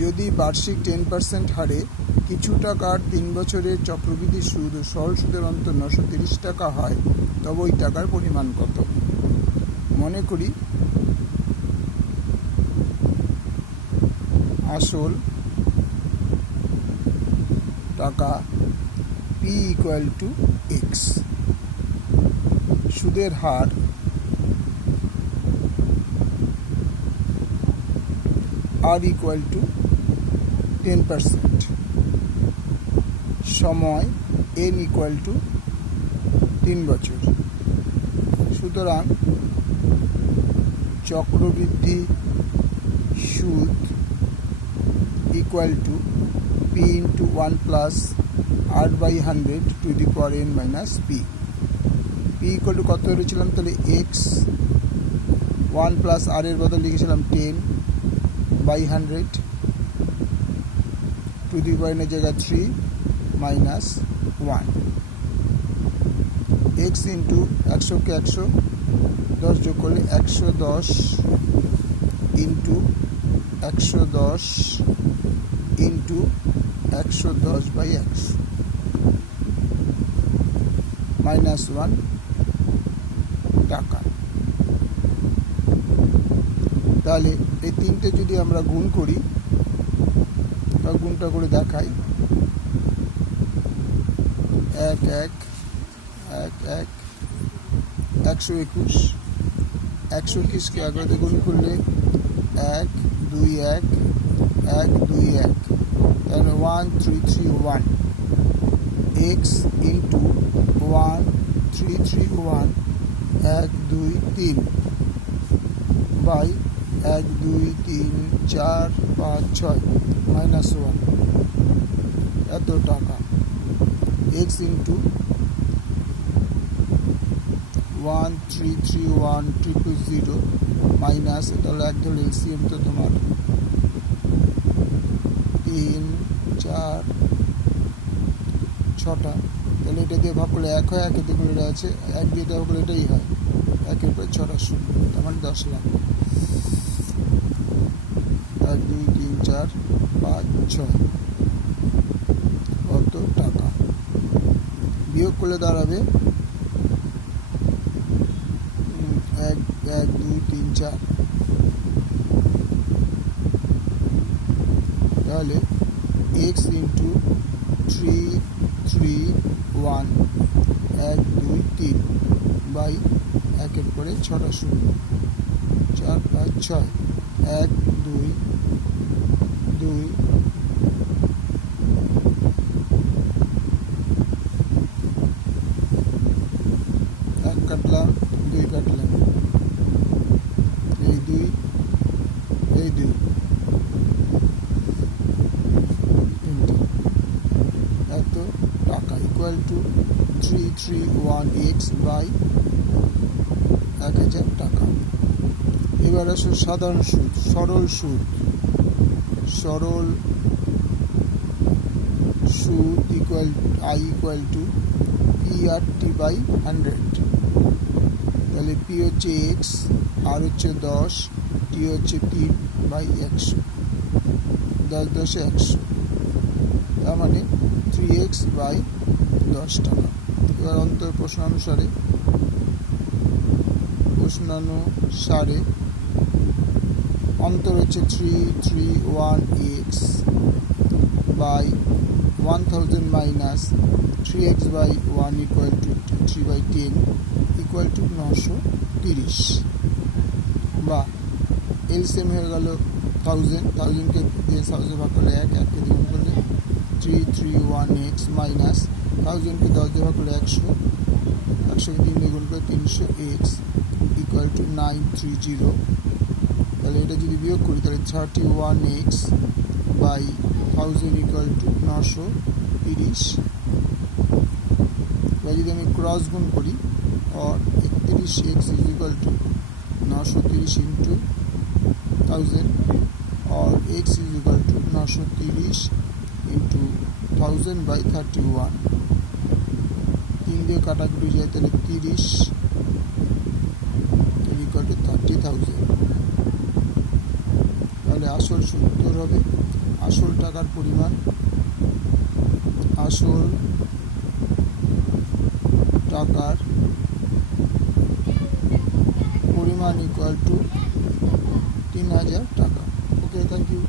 যদি বার্ষিক 10% হারে কিছু টাকার 3 বছরের চক্রবৃদ্ধি সুদ ও সরল সুদের অন্তর 930 টাকা হয়, তবে ওই টাকার পরিমাণ কত? মনে করি আসল টাকা P = X, সুদের হার R = 10%, সময় N = 3 বছর। সুতরাং চক্রবৃদ্ধি সুদ P × 1 + R/100 to the power n - p। P = কত ধরেছিলাম? তাহলে X, 1 + R এর বদল লিখেছিলাম 10/100 to the power n এর জায়গায় 3 - 1। X × 100 কে 100, 10 যোগ করলে 110 × 110 × 110/100 -1 টাকা। তাহলে এই তিনটে যদি আমরা গুণ করি, বা গুণটা করে দেখাই, 1 1 1 1 121, 121কে 11 দিয়ে গুণ করলে 1 2 1 1 2 1, তাহলে 1331। X × 1331 1 2 3 বাই 1 2 3 4 5 6 -1 এত টাকা। X × 1331 000 মাইনাস, এটা হলো এক ধরে এলসিএম, তো তোমার 3 4 6টা, তাহলে এটা দিয়ে ভাগ করলে 1 হয়, 1 দিয়ে গুণে এটা আছে, 1 দিয়ে ভাগ করলে এটাই হয়, 1 এর পরে 6টা শূন্য, তার মানে 10 লাখ। 1 2 3 4 5 6 কত টাকা? বিয়োগ করলে দাঁড়াবে 1 1 2 3 4, তাহলে X × 331 1 2 3 বাই 1 এর পরে 6টা শূন্য, 4 5 6, 1 2 2 1 কাটলাম, 2 কাটলাম, এই 2 এই 2, এত টাকা = 331X বাই 1000 টাকা। এবার আসলে সাধারণ সুদ, সরল সুদ। সরল সুদ I = PRT/100। তাহলে P হচ্ছে X, R হচ্ছে 10, T হচ্ছে 3/100, 10 10 100, তার মানে 3x/10 টাকা। এবার অন্তর প্রশ্নানুসারে অন্তর হচ্ছে 331X বাই 1000 মাইনাস 3x/1 = 3/10 = 930, বা এলসিএম হয়ে গেল 1000কে দিয়ে 1000 ভাগ করলে 1, 1কে দিয়ে গুণ করলে 331X মাইনাস 1000কে 10 দিয়ে ভাগ করলে 100, 100কে 3 দিয়ে গুণ করলে 300X = 930। তাহলে এটা যদি বিয়োগ করি, তাহলে 31X বাই 1000 = 930। এবার যদি আমি ক্রস গুণ করি, और 31X = 930 × 1000 और X = 930 × 1000/31। 3 দিয়ে কাটাকুটি যায়, তাহলে 30 = 30,000। তাহলে আসল সূত্র হবে আসল টাকার পরিমাণ, আসল টাকার পরিমাণ ইকুয়াল টু 3000 টাকা। ওকে, থ্যাংক ইউ।